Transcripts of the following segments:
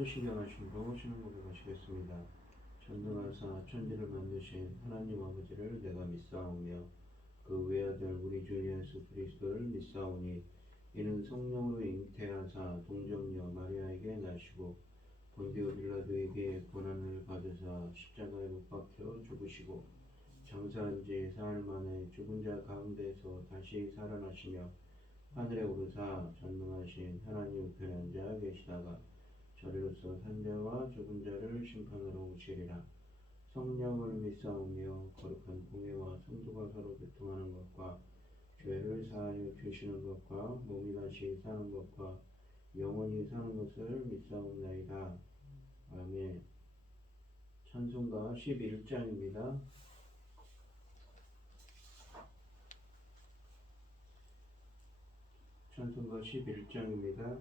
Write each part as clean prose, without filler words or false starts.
반드시 변하신 병오시는 고백하시겠습니다. 전능하사 천지를 만드신 하나님 아버지를 내가 믿사오며 그 외아들 우리 주 예수 그리스도를 믿사오니 이는 성령으로 잉태하사 동정녀 마리아에게 나시고 본디오 빌라도에게 고난을 받으사 십자가에 못 박혀 죽으시고 장사한 지 사흘 만에 죽은 자 가운데서 다시 살아나시며 하늘에 오르사 전능하신 하나님 우편에 앉아 계시다가 저리로서 산자와 죽은 자를 심판하러 오시리라. 성령을 믿사오며 거룩한 공예와 성도가 서로 교통하는 것과 죄를 사하여 주시는 것과 몸이 다시 사는 것과 영원히 사는 것을 믿사옵나이다. 아멘. 찬송가 11장입니다. 찬송가 11장입니다.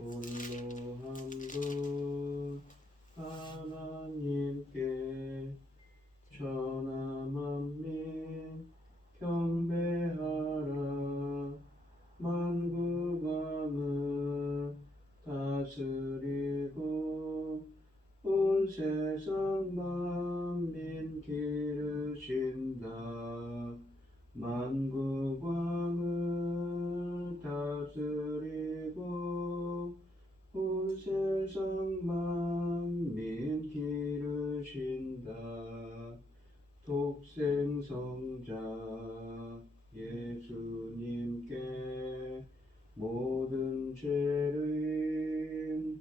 홀로 한 분 하나님께 천하 만민 경배하라. 만국왕을 다스리고 온 세상 만민 기르신다. 만국왕을 다스리고 온 세상 만민 기르신다. 독생성자 예수님께 모든 죄를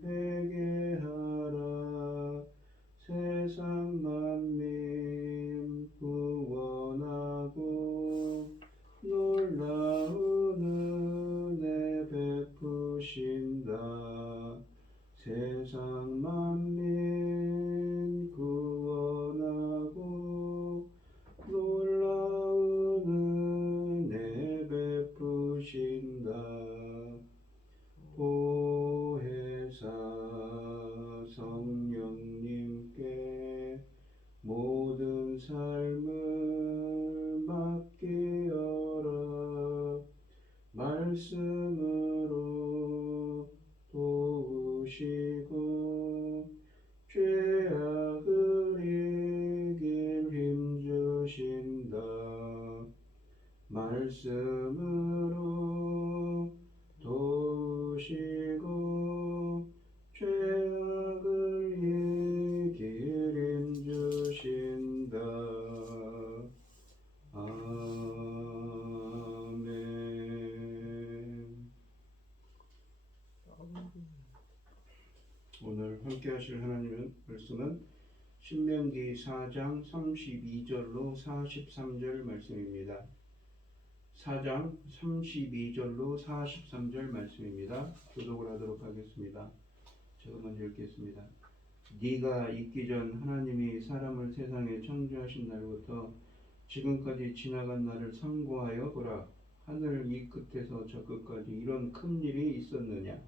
회개하라. 세상 만민 구원하고 놀라운 은혜 베푸신다. 세상 만민 구원하고 놀라운 은혜 베푸신다. 보혜사 성령님께 모든 삶을 맡기어라. 말씀으로 도우시고 죄악을 이길 힘주신다. 말씀으로 도우시고 죄악을 이길 힘주신다. 아멘. 오늘 함께 하실 하나님의 말씀은 신명기 4장 32절로 43절 말씀입니다. 4장 32절로 43절 말씀입니다. 교독을 하도록 하겠습니다. 제가 먼저 읽겠습니다. 네가 있기 전 하나님이 사람을 세상에 창조하신 날부터 지금까지 지나간 날을 상고하여 보라. 하늘 이 끝에서 저 끝까지 이런 큰 일이 있었느냐?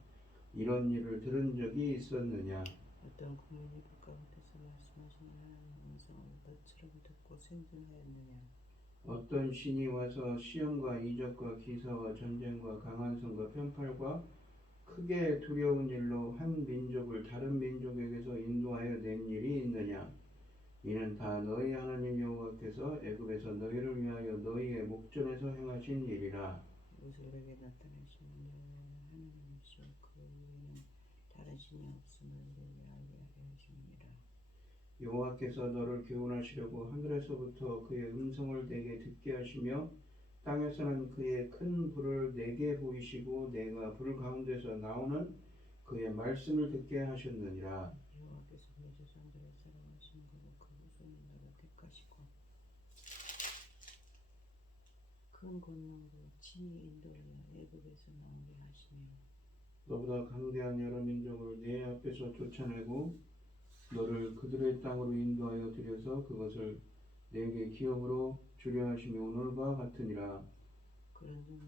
이런 일을 들은 적이 있었느냐? 어떤 국민이 그 가운데서 말씀하신 하나님의 음성을 너처럼 듣고 생존하였느냐? 어떤 신이 와서 시험과 이적과 기사와 전쟁과 강한 성과 편팔과 크게 두려운 일로 한 민족을 다른 민족에게서 인도하여 낸 일이 있느냐? 이는 다 너희 하나님 여호와께서 애굽에서 너희를 위하여 너희의 목전에서 행하신 일이라. 이스라엘에게 나타나신 하나님이시오. 그 위에는 다른 신이 없음을 우리에게 알게 하려 하심이니라. 여호와께서 너를 교훈하시려고 하늘에서부터 그의 음성을 내게 듣게 하시며 땅에서는 그의 큰 불을 내게 보이시고 내가 불 가운데서 나오는 그의 말씀을 듣게 하셨느니라. 여호와께서 내 조상들을 사랑하신 거로 그 후손이 너를 택하시고 큰 권능으로 친히 인도하여 애굽에서 나오게 하시며 너보다 강대한 여러 민족을 내 앞에서 쫓아내고 너를 그들의 땅으로 인도하여 들여서 그것을 내게 기업으로 주려 하심이 오늘과 같으니라. 그런 종은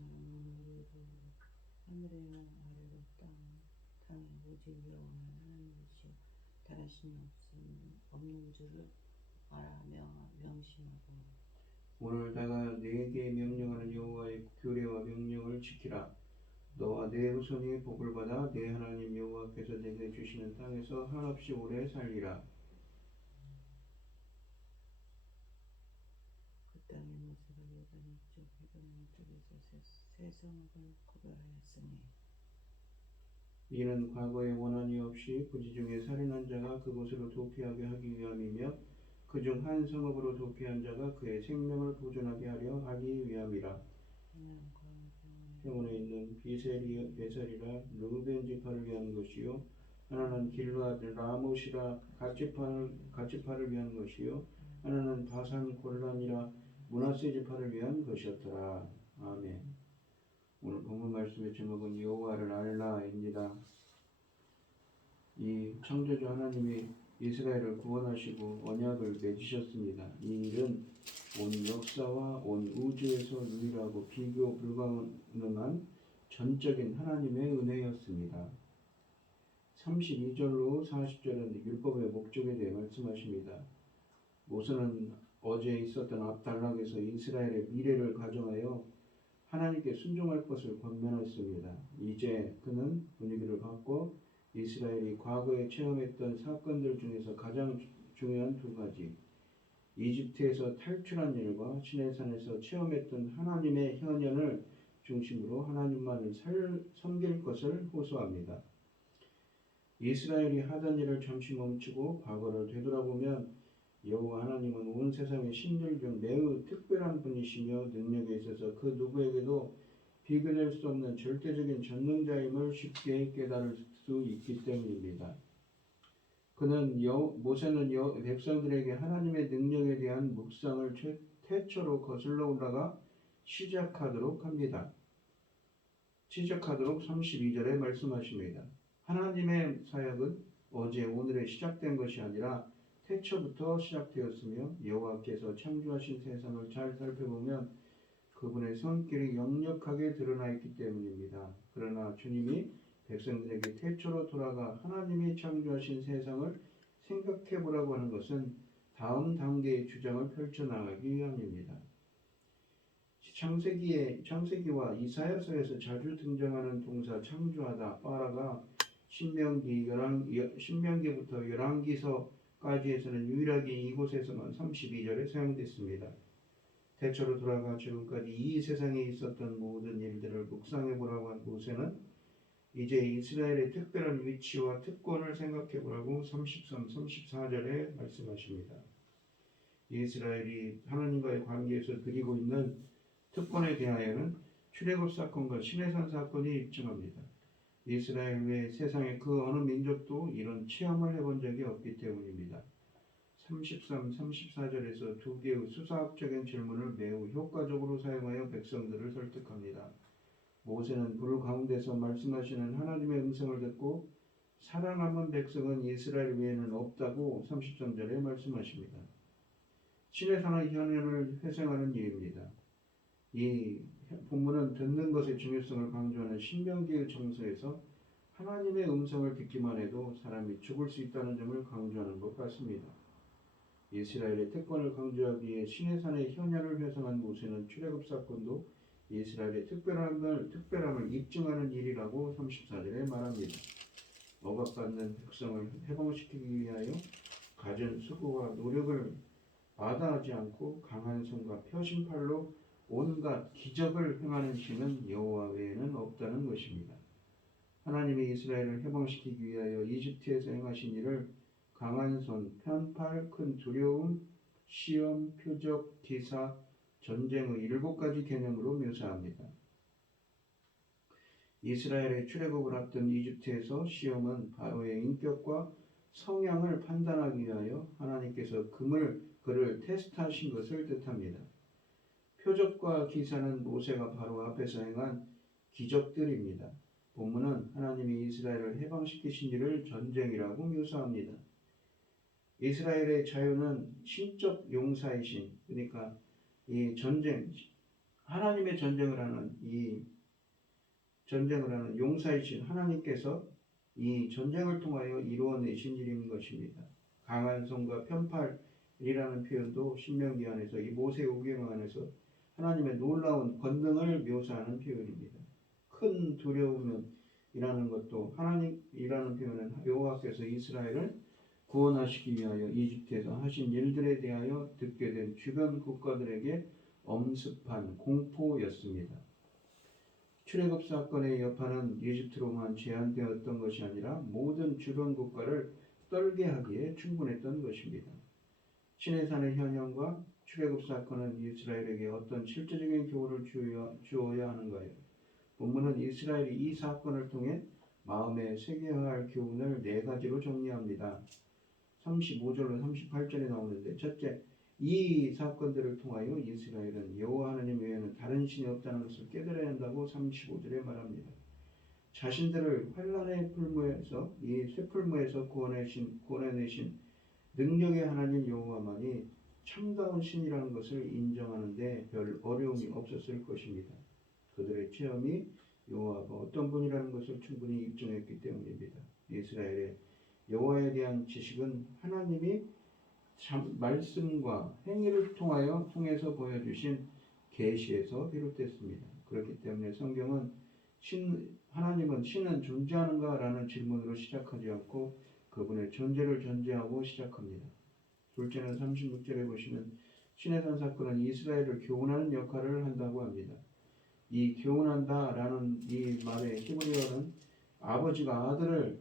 하늘에나 아래로 땅에 오직 여호와 하나님이시오. 다른 신이 없는 줄을 알아 명심하고 오늘 내가 네게 명령하는 여호와의 규례와 명령을 지키라. 너와 내 후손이 복을 받아 내 하나님 여호와께서 내게 주시는 땅에서 한없이 오래 살리라. 그 땅의 모세가 요단 이쪽 해변 쪽에서 새 성읍을 구별하였으니 이는 과거에 원한이 없이 부지 중에 살인한 자가 그곳으로 도피하게 하기 위함이며 그중 한 성읍으로 도피한 자가 그의 생명을 보존하게 하려 하기 위함이라. 병원에 있는 베셀이라 르우벤 지파를 위한 것이요 하나는 길르앗 라못이라 갓지파를 위한 것이요 하나는 바산 골란이라 므낫세 지파를 위한 것이었더라. 아멘. 오늘 본문 말씀의 제목은 여호와를 알라입니다. 이 창조주 하나님이 이스라엘을 구원하시고 언약을 맺으셨습니다. 이 일은 온 역사와 온 우주에서 유일하고 비교 불가능한 전적인 하나님의 은혜였습니다. 32절로 40절은 율법의 목적에 대해 말씀하십니다. 모세는 어제 있었던 압달락에서 이스라엘의 미래를 가정하여 하나님께 순종할 것을 권면했습니다. 이제 그는 분위기를 바꿔 이스라엘이 과거에 체험했던 사건들 중에서 가장 중요한 두 가지, 이집트에서 탈출한 일과 시내산에서 체험했던 하나님의 현현을 중심으로 하나님만을 섬길 것을 호소합니다. 이스라엘이 하던 일을 잠시 멈추고 과거를 되돌아보면 여호와 하나님은 온 세상의 신들 중 매우 특별한 분이시며 능력에 있어서 그 누구에게도 비교될 수 없는 절대적인 전능자임을 쉽게 깨달을 수 있기 때문입니다. 모세는 백성들에게 하나님의 능력에 대한 묵상을 태초로 거슬러 올라가 시작하도록 32절에 말씀하십니다. 하나님의 사역은 어제 오늘에 시작된 것이 아니라 태초부터 시작되었으며 여호와께서 창조하신 세상을 잘 살펴보면 그분의 손길이 역력하게 드러나 있기 때문입니다. 그러나 주님이 백성들에게 태초로 돌아가 하나님이 창조하신 세상을 생각해 보라고 하는 것은 다음 단계의 주장을 펼쳐나가기 위함입니다. 창세기와 이사야서에서 자주 등장하는 동사 창조하다, 빠라가 신명기부터 열왕기서까지에서는 유일하게 이곳에서만 32절에 사용됐습니다. 태초로 돌아가 지금까지 이 세상에 있었던 모든 일들을 묵상해 보라고 한 모세는 이제 이스라엘의 특별한 위치와 특권을 생각해 보라고 33, 34절에 말씀하십니다. 이스라엘이 하나님과의 관계에서 드리고 있는 특권에 대하여는 출애굽 사건과 시내산 사건이 입증합니다. 이스라엘 외 세상의 그 어느 민족도 이런 체험을 해본 적이 없기 때문입니다. 33, 34절에서 두 개의 수사학적인 질문을 매우 효과적으로 사용하여 백성들을 설득합니다. 모세는 불 가운데서 말씀하시는 하나님의 음성을 듣고 살아남은 백성은 이스라엘 외에는 없다고 33절에 말씀하십니다. 시내산의 현현을 회상하는 일입니다. 이 본문은 듣는 것의 중요성을 강조하는 신명기의 정서에서 하나님의 음성을 듣기만 해도 사람이 죽을 수 있다는 점을 강조하는 것 같습니다. 이스라엘의 특권을 강조하기 위해 시내산의 현현을 회상한 모세는 출애굽 사건도 이스라엘의 특별함을 입증하는 일이라고 34절에 말합니다. 억압받는 백성을 해방시키기 위하여 가진 수고와 노력을 마다하지 않고 강한 손과 펴신 팔로 온갖 기적을 행하는 신은 여호와 외에는 없다는 것입니다. 하나님이 이스라엘을 해방시키기 위하여 이집트에서 행하신 일을 강한 손, 편팔, 큰 두려움, 시험, 표적, 기사, 전쟁의 7가지 개념으로 묘사합니다. 이스라엘의 출애굽을 앞둔 이집트에서 시험은 바로의 인격과 성향을 판단하기 위하여 하나님께서 그를 테스트하신 것을 뜻합니다. 표적과 기사는 모세가 바로 앞에서 행한 기적들입니다. 본문은 하나님이 이스라엘을 해방시키신 일을 전쟁이라고 묘사합니다. 이스라엘의 자유는 신적 용사이신, 그러니까 이 하나님의 전쟁을 하는 용사이신 하나님께서 이 전쟁을 통하여 이루어내신 일인 것입니다. 강한 손과 편팔, 이라는 표현도 신명기 안에서 이 모세오경 안에서 하나님의 놀라운 권능을 묘사하는 표현입니다. 큰 두려움이라는 것도 하나님이라는 표현은 여호와께서 이스라엘을 구원하시기 위하여 이집트에서 하신 일들에 대하여 듣게 된 주변 국가들에게 엄습한 공포였습니다. 출애굽 사건의 여파는 이집트로만 제한되었던 것이 아니라 모든 주변 국가를 떨게 하기에 충분했던 것입니다. 시내산의 현현과 출애굽 사건은 이스라엘에게 어떤 실제적인 교훈을 주어야 하는가요? 본문은 이스라엘이 이 사건을 통해 마음에 새겨야 할 교훈을 네 가지로 정리합니다. 35절로 38절에 나오는데, 첫째, 이 사건들을 통하여 이스라엘은 여호와 하나님 외에는 다른 신이 없다는 것을 깨달아야 한다고 35절에 말합니다. 자신들을 환난의 풀무에서, 이 쇠풀무에서 구원해내신 능력의 하나님 여호와만이 참다운 신이라는 것을 인정하는데 별 어려움이 없었을 것입니다. 그들의 체험이 여호와가 어떤 분이라는 것을 충분히 입증했기 때문입니다. 이스라엘의 여호와에 대한 지식은 하나님이 말씀과 행위를 통해서 보여주신 계시에서 비롯됐습니다. 그렇기 때문에 성경은 하나님은 신은 존재하는가라는 질문으로 시작하지 않고 그분의 존재를 전제하고 시작합니다. 둘째는 36절에 보시면 시내산 사건은 이스라엘을 교훈하는 역할을 한다고 합니다. 이 교훈한다라는 이 말의 히브리어는 아버지가 아들을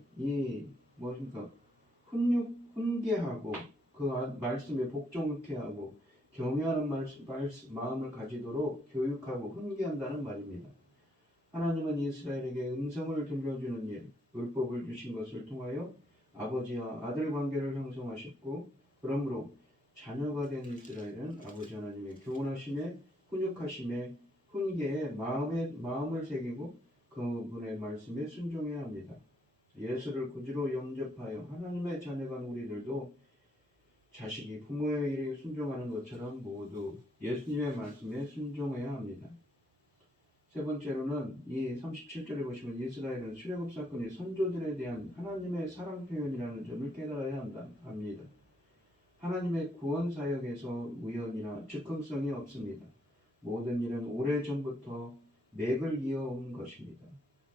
훈계하고 그 말씀에 복종케 하고 경외하는 마음을 가지도록 교육하고 훈계한다는 말입니다. 하나님은 이스라엘에게 음성을 들려주는 일, 율법을 주신 것을 통하여 아버지와 아들 관계를 형성하셨고, 그러므로 자녀가 된 이스라엘은 아버지 하나님의 교훈하심에, 훈육하심에, 훈계에 마음을 새기고 그분의 말씀에 순종해야 합니다. 예수를 구주로 영접하여 하나님의 자녀가 된 우리들도 자식이 부모의 일에 순종하는 것처럼 모두 예수님의 말씀에 순종해야 합니다. 세 번째로는 이 37절에 보시면 이스라엘은 출애굽 사건이 선조들에 대한 하나님의 사랑 표현이라는 점을 깨달아야 합니다. 하나님의 구원 사역에서 우연이나 즉흥성이 없습니다. 모든 일은 오래전부터 맥을 이어온 것입니다.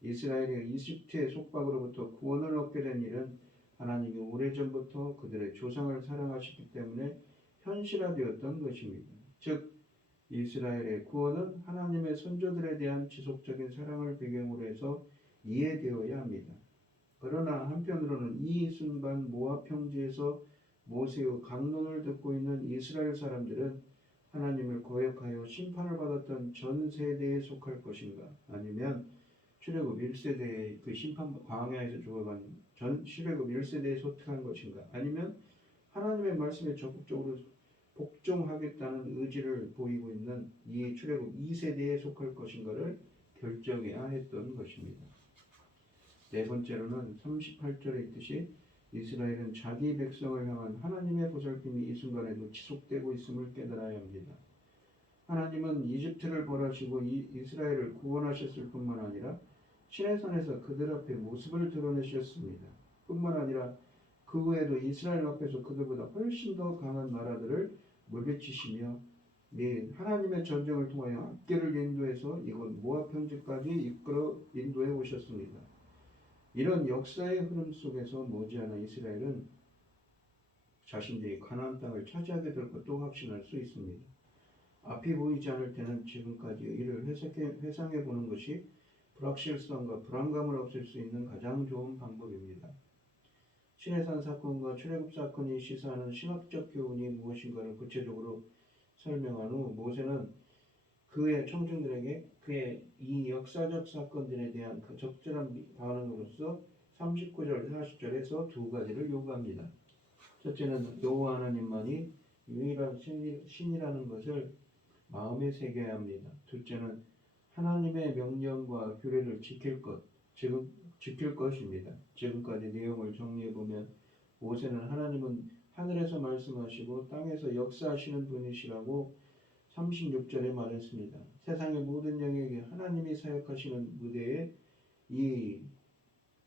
이스라엘이 이집트의 속박으로부터 구원을 얻게 된 일은 하나님이 오래전부터 그들의 조상을 사랑하셨기 때문에 현실화되었던 것입니다. 즉 이스라엘의 구원은 하나님의 선조들에 대한 지속적인 사랑을 배경으로 해서 이해되어야 합니다. 그러나 한편으로는 이 순간 모압 평지에서 모세의 강론을 듣고 있는 이스라엘 사람들은 하나님을 거역하여 심판을 받았던 전 세대에 속할 것인가, 아니면 출애굽 1세대의 그 심판 광야에서 죽어간 출애굽 1세대에 속한 것인가, 아니면 하나님의 말씀에 적극적으로 복종하겠다는 의지를 보이고 있는 이 출애굽 2세대에 속할 것인가를 결정해야 했던 것입니다. 네 번째로는 38절에 있듯이 이스라엘은 자기 백성을 향한 하나님의 보살핌이 이 순간에도 지속되고 있음을 깨달아야 합니다. 하나님은 이집트를 벌하시고 이스라엘을 구원하셨을 뿐만 아니라 시내산에서 그들 앞에 모습을 드러내셨습니다. 뿐만 아니라 그 후에도 이스라엘 앞에서 그들보다 훨씬 더 강한 나라들을 물리치시며 하나님의 전쟁을 통하여 악계를 인도해서 이곳 모압 평지까지 이끌어 인도해 오셨습니다. 이런 역사의 흐름 속에서 머지않아 이스라엘은 자신들이 가나안 땅을 차지하게 될 것도 확신할 수 있습니다. 앞이 보이지 않을 때는 지금까지의 일을 회상해 보는 것이 불확실성과 불안감을 없앨 수 있는 가장 좋은 방법입니다. 시내산 사건과 출애굽 사건이 시사하는 신학적 교훈이 무엇인가를 구체적으로 설명한 후 모세는 그의 청중들에게 그의 이 역사적 사건들에 대한 그 적절한 반응으로서 39절, 40절에서 두 가지를 요구합니다. 첫째는 여호와 하나님만이 유일한 신이라는 것을 마음에 새겨야 합니다. 둘째는 하나님의 명령과 규례를 지킬 것입니다. 지금까지 내용을 정리해보면 모세는 하나님은 하늘에서 말씀하시고 땅에서 역사하시는 분이시라고 36절에 말했습니다. 세상의 모든 영역에 하나님이 사역하시는 무대에 이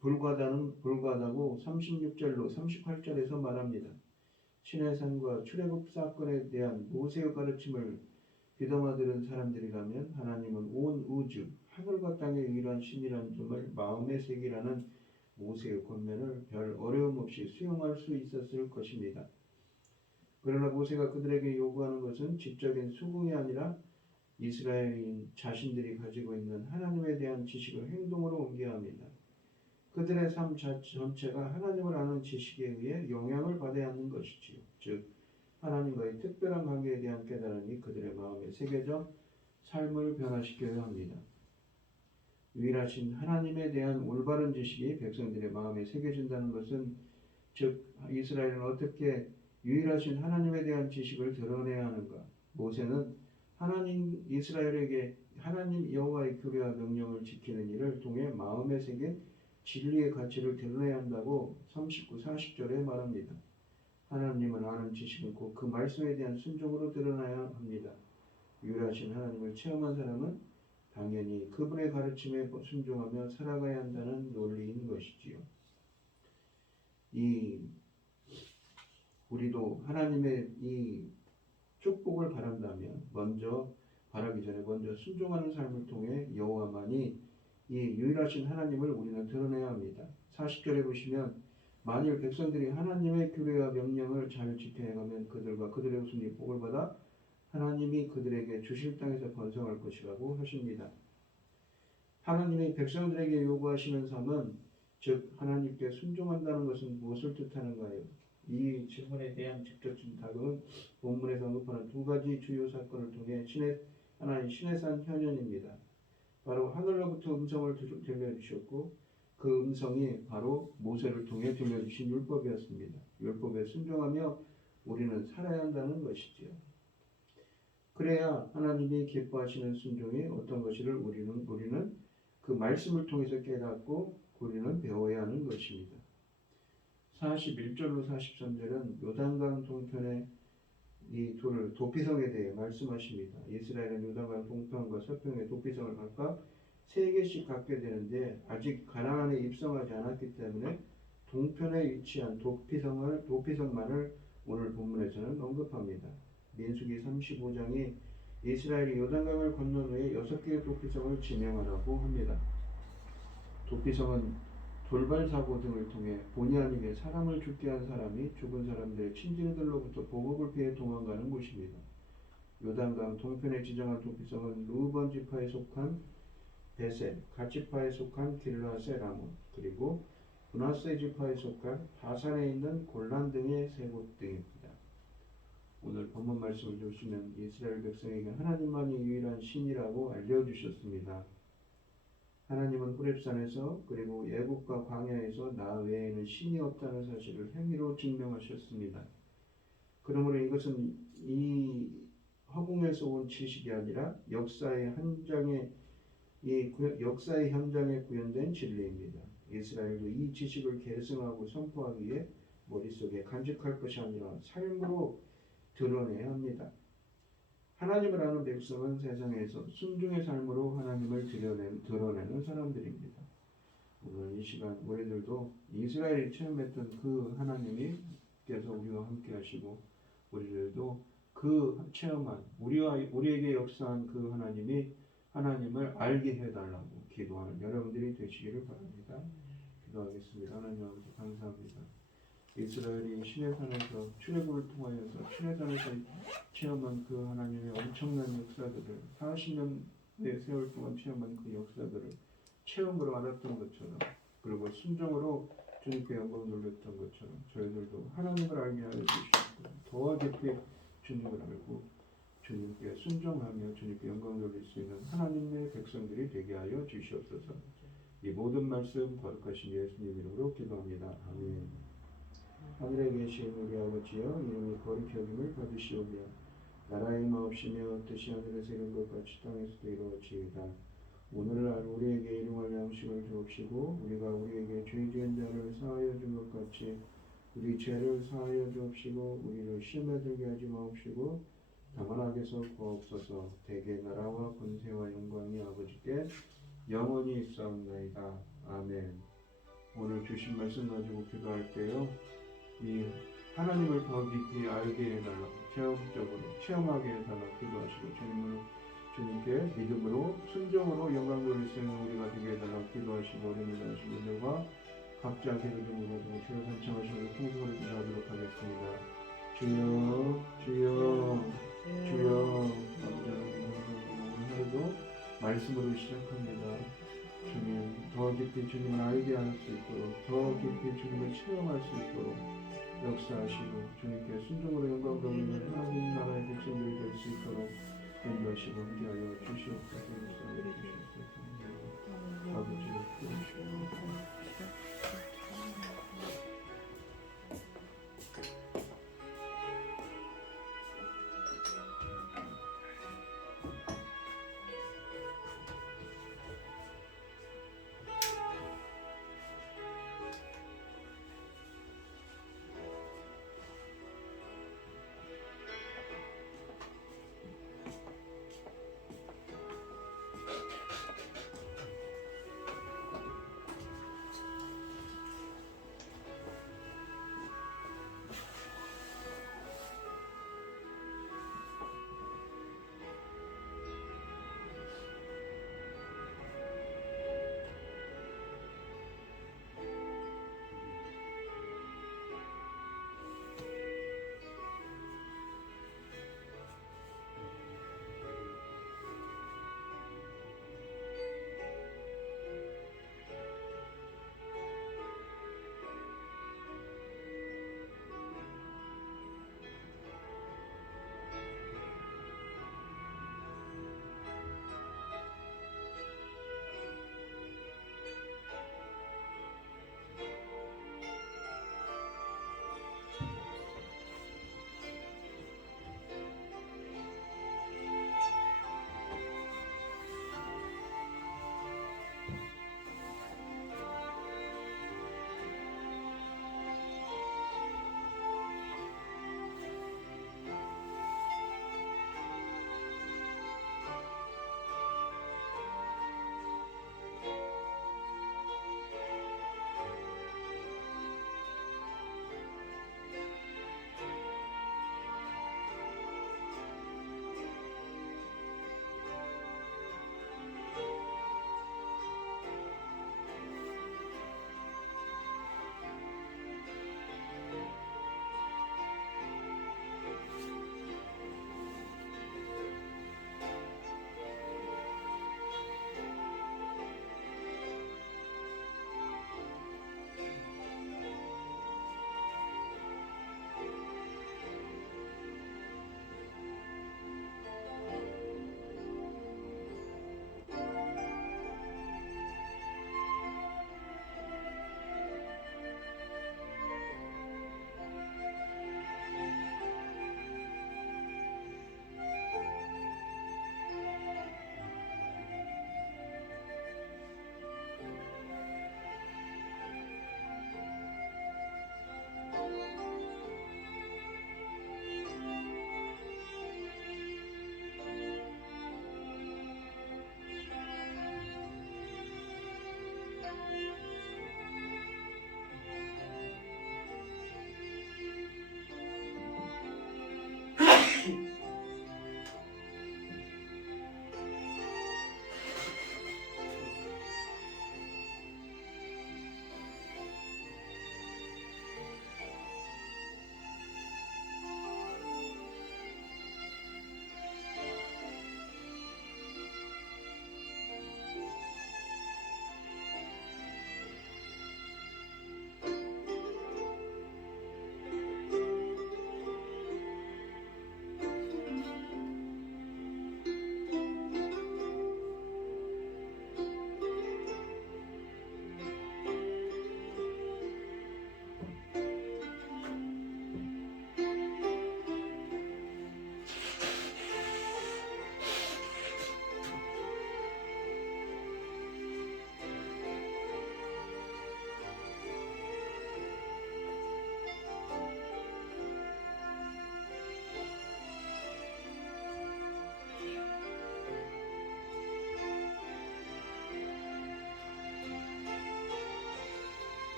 불과하다고 36절로 38절에서 말합니다. 시내산과 출애굽 사건에 대한 모세의 가르침을 귀담아 들은 사람들이라면 하나님은 온 우주, 하늘과 땅의 유일한 신이라는 점을 마음에 새기라는 모세의 권면을 별 어려움 없이 수용할 수 있었을 것입니다. 그러나 모세가 그들에게 요구하는 것은 지적인 수긍이 아니라 이스라엘인 자신들이 가지고 있는 하나님에 대한 지식을 행동으로 옮겨야 합니다. 그들의 삶 전체가 하나님을 아는 지식에 의해 영향을 받아야 하는 것이지요. 즉 하나님과의 특별한 관계에 대한 깨달음이 그들의 마음에 새겨져 삶을 변화시켜야 합니다. 유일하신 하나님에 대한 올바른 지식이 백성들의 마음에 새겨진다는 것은 즉 이스라엘은 어떻게 유일하신 하나님에 대한 지식을 드러내야 하는가? 모세는 하나님 이스라엘에게 하나님 여호와의 규례와 명령을 지키는 일을 통해 마음에 새긴 진리의 가치를 드러내야 한다고 39, 40절에 말합니다. 하나님을 아는 지식은 곧 그 말씀에 대한 순종으로 드러나야 합니다. 유일하신 하나님을 체험한 사람은 당연히 그분의 가르침에 순종하며 살아가야 한다는 논리인 것이지요. 우리도 하나님의 이 축복을 바란다면 바라기 전에 먼저 순종하는 삶을 통해 여호와만이 이 유일하신 하나님을 우리는 드러내야 합니다. 40절에 보시면 만일 백성들이 하나님의 규례와 명령을 잘 지켜내가면 그들과 그들의 후손이 복을 받아 하나님이 그들에게 주실 땅에서 번성할 것이라고 하십니다. 하나님이 백성들에게 요구하시는 삶은 즉 하나님께 순종한다는 것은 무엇을 뜻하는가요? 이 질문에 대한 직접적인 답은 본문에서 언급하는 두 가지 주요 사건을 통해 하나님 시내산 현현입니다. 바로 하늘로부터 음성을 들려주셨고 그 음성이 바로 모세를 통해 들려주신 율법이었습니다. 율법에 순종하며 우리는 살아야 한다는 것이지요. 그래야 하나님이 기뻐하시는 순종이 어떤 것인를 우리는 그 말씀을 통해서 깨닫고 우리는 배워야 하는 것입니다. 41절로 43절은 요단강 동편의 이 둘 도피성에 대해 말씀하십니다. 이스라엘은 요단강 동편과 서편의 도피성을 각각 3개씩 갖게 되는데 아직 가나안에 입성하지 않았기 때문에 동편에 위치한 도피성만을 오늘 본문에서는 언급합니다. 민수기 35장이 이스라엘이 요단강을 건넌 후에 6개의 도피성을 지명하라고 합니다. 도피성은 돌발 사고 등을 통해 본의 아니게 사람을 죽게 한 사람이 죽은 사람들의 친지들로부터 보복을 피해 도망가는 곳입니다. 요단강 동편에 지정한 도피성은 루번 지파에 속한 베셀, 갓 지파에 속한 길라세 라몬, 그리고 브나세 지파에 속한 바산에 있는 골란 등의 3곳 등입니다. 오늘 본문 말씀을 보시면 이스라엘 백성에게 하나님만이 유일한 신이라고 알려주셨습니다. 하나님은 호렙산에서 그리고 애국과 광야에서 나 외에는 신이 없다는 사실을 행위로 증명하셨습니다. 그러므로 이것은 이 허공에서 온 지식이 아니라 역사의 현장에 구현된 진리입니다. 이스라엘도 이 지식을 계승하고 선포하기 위해 머릿속에 간직할 것이 아니라 삶으로 드러내야 합니다. 하나님을 아는 백성은 세상에서 순종의 삶으로 하나님을 드러내는 사람들입니다. 오늘 이 시간 우리들도 이스라엘이 체험했던 그 하나님께서 우리와 함께 하시고 우리들도 그 체험한 우리에게 역사한 그 하나님을 알게 해달라고 기도하는 여러분들이 되시기를 바랍니다. 기도하겠습니다. 하나님 아버지 감사합니다. 이스라엘이 시내산에서 출애굽을 통하여서 시내산에서 체험한 그 하나님의 엄청난 역사들을 40년의 세월 동안 체험한 그 역사들을 체험으로 알았던 것처럼 그리고 순종으로 주님께 영광 돌렸던 것처럼 저희들도 하나님을 알게 하여 주시고 더 깊이 주님을 알고 주님께 순종하며 주님께 영광 돌릴 수 있는 하나님의 백성들이 되게 하여 주시옵소서. 이 모든 말씀 거룩하신 예수님 이름으로 기도합니다. 아멘. 하늘에 계신 우리 아버지여 이름이 거룩히 여김을 받으시오며 나라의 마옵시며 뜻이 하늘에서 이룬 것 같이 땅에서도 이루어지이다. 오늘날 우리에게 일용할 양식을 주옵시고 우리가 우리에게 죄 지은 자를 사하여 준 것 같이 우리 죄를 사하여 주옵시고 우리를 시험에 들게 하지 마옵시고 다만 악에서 구하옵소서. 대개 나라와 권세와 영광이 아버지께 영원히 있사옵나이다. 아멘. 오늘 주신 말씀 가지고 기도할게요. 이 하나님을 더 깊이 알게 해달라고 체험적으로 체험하게 해달라고 기도하시고 주님께 믿음으로 순종으로 영광 돌릴 수 있는 우리가 되게 해달라고 기도하시고 어려움을 하신 분들과 각자 기도 중으로 주여 선창하시고 통성을 기도하도록 하겠습니다. 주여 주여 주여 아버지 오늘 하루도 말씀으로 시작합니다. 주님 더 깊이 주님을 알게 할 수 있도록 더 깊이 주님을 체험할 수 있도록 역사하시고 주님께 순종으로 영광 돌리는 하나님 나라의 백성들이 될 수 있도록 인도하시고 함께하여 주시옵소서. 아버지